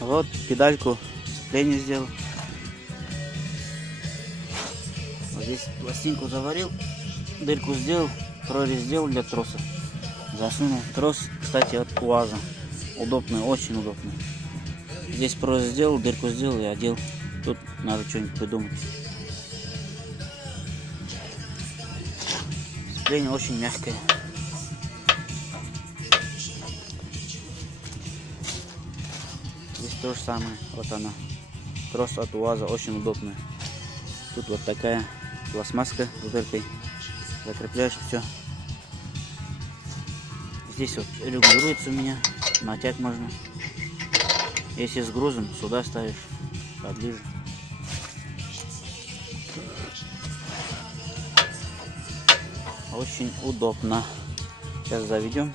Вот педальку сцепление сделал. Вот здесь пластинку заварил, дырку сделал, прорезь сделал для троса. Засунул трос, кстати, от УАЗа. Удобный, очень удобный. Здесь прорезь сделал, дырку сделал и одел. Тут надо что-нибудь придумать. Сцепление очень мягкое. Здесь то же самое. Вот она. Трос от УАЗа очень удобный. Тут вот такая пластмасска с дыркой. Закрепляешь и все. Здесь вот регулируется у меня. Натяг можно. Если с грузом, сюда ставишь поближе. Очень удобно. Сейчас заведем.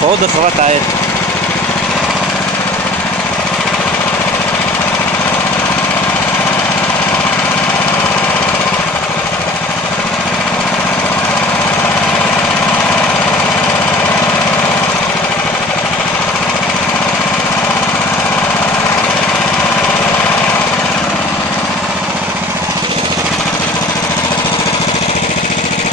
Хода хватает.